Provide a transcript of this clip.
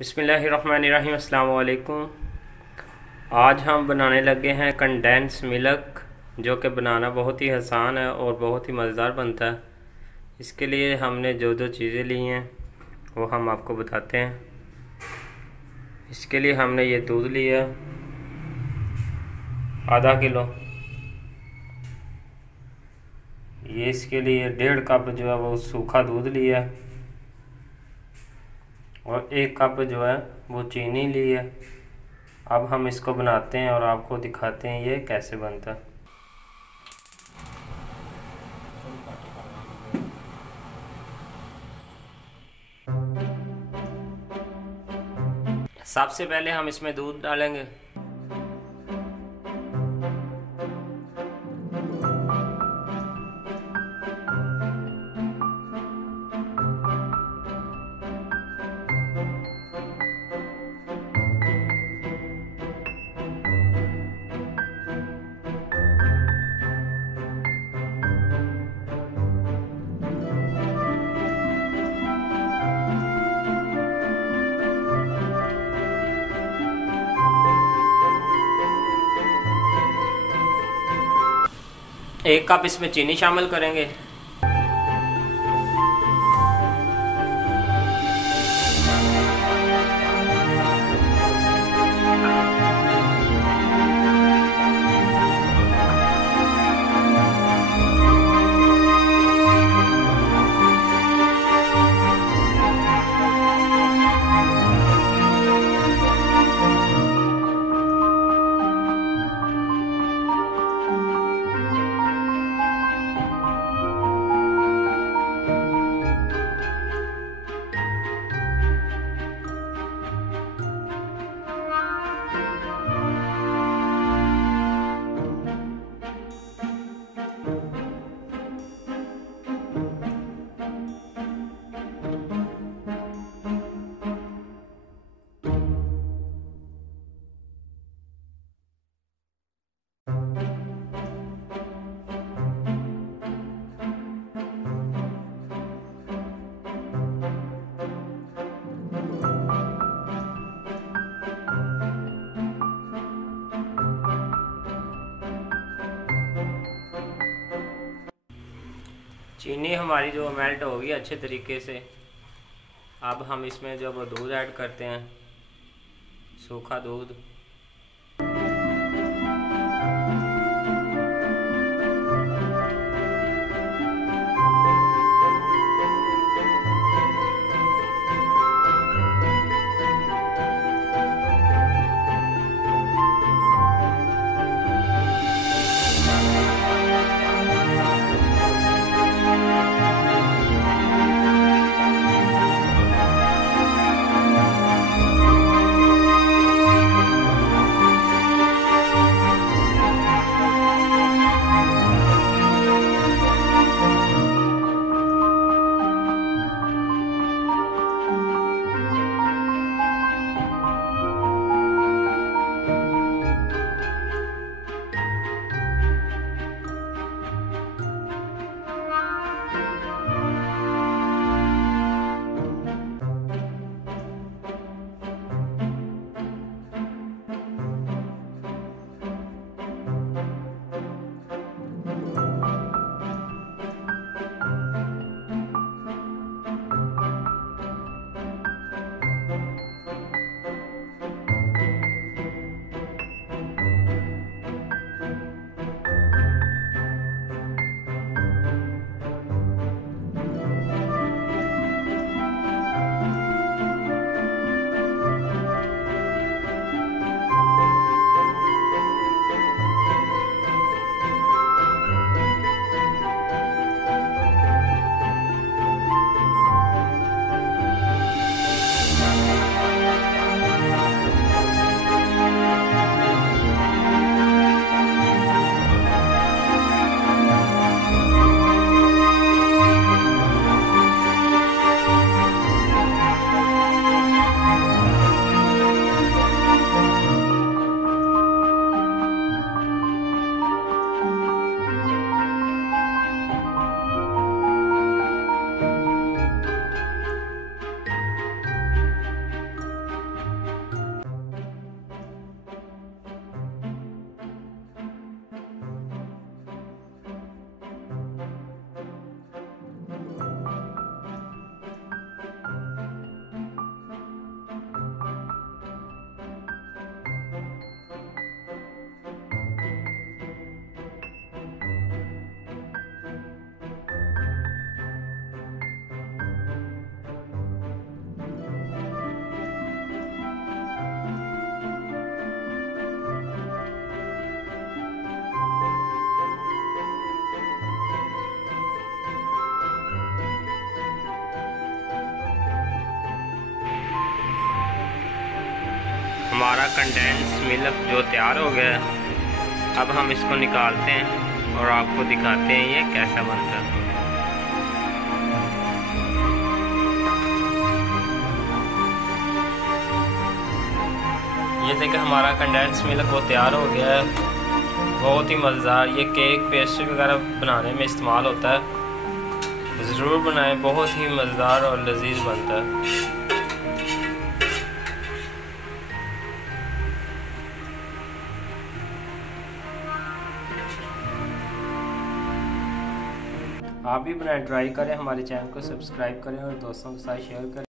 बिस्मिल्लाहिर्रहमानिर्रहीम। अस्सलाम वालेकुम। आज हम बनाने लगे हैं कंडेंस मिल्क, जो कि बनाना बहुत ही आसान है और बहुत ही मज़ेदार बनता है। इसके लिए हमने जो जो चीज़ें ली हैं वो हम आपको बताते हैं। इसके लिए हमने ये दूध लिया आधा किलो, ये इसके लिए 1.5 कप जो है वो सूखा दूध लिया और 1 कप जो है वो चीनी ली है। अब हम इसको बनाते हैं और आपको दिखाते हैं ये कैसे बनता है। सबसे पहले हम इसमें दूध डालेंगे। एक कप इसमें चीनी शामिल करेंगे। चीनी हमारी जो मेल्ट होगी अच्छे तरीके से। अब हम इसमें जब दूध ऐड करते हैं, सूखा दूध, हमारा कंडेंस मिल्क जो तैयार हो गया है, अब हम इसको निकालते हैं और आपको दिखाते हैं ये कैसा बनता है। ये देखिए हमारा कंडेंस मिल्क वो तैयार हो गया है, बहुत ही मज़ेदार। ये केक पेस्ट्री वगैरह बनाने में इस्तेमाल होता है, ज़रूर बनाएं, बहुत ही मज़ेदार और लजीज बनता है। आप भी बनाएं, ट्राई करें, हमारे चैनल को सब्सक्राइब करें और दोस्तों के साथ शेयर करें।